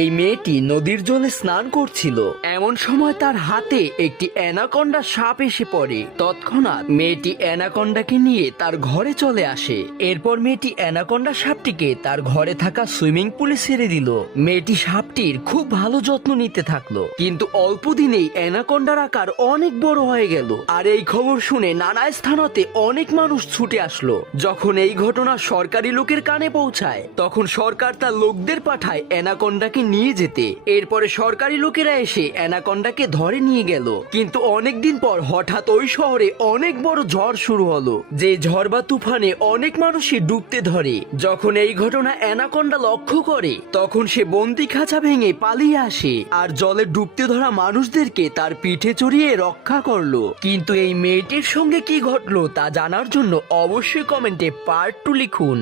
এই মেয়েটি নদীর জলে স্নান করছিল। এমন সময় তার হাতে একটি অ্যানাকন্ডা সাপ এসে পড়ে। তৎক্ষণাৎ মেয়েটি অ্যানাকন্ডাকে নিয়ে তার ঘরে চলে আসে। এরপর মেয়েটি অ্যানাকন্ডা সাপটিকে তার ঘরে থাকা সুইমিং পুলে ছেড়ে দিল। মেয়েটি সাপটির খুব ভালো যত্ন নিতে থাকলো, কিন্তু অল্প দিনেই অ্যানাকন্ডার আকার অনেক বড় হয়ে গেল। আর এই খবর শুনে নানা স্থানতে অনেক মানুষ ছুটে আসলো। যখন এই ঘটনা সরকারি লোকের কানে পৌঁছায়, তখন সরকার তার লোকদের পাঠায় অ্যানাকন্ডাকে নিয়ে যেতে। এরপরে সরকারি লোকেরা এসে অ্যানাকন্ডাকে ধরে নিয়ে গেল। কিন্তু অনেকদিন পর হঠাৎ ওই শহরে অনেক বড় ঝড় শুরু হলো, যে ঝড় বা তুফানে অনেক মানুষই ডুবতে ধরে। যখন এই ঘটনা অ্যানাকন্ডা লক্ষ্য করে, তখন সে বন্দি খাঁচা ভেঙে পালিয়ে আসে আর জলে ডুবতে ধরা মানুষদেরকে তার পিঠে চড়িয়ে রক্ষা করলো। কিন্তু এই মেয়েটির সঙ্গে কি ঘটলো তা জানার জন্য অবশ্যই কমেন্টে পার্ট 2 লিখুন।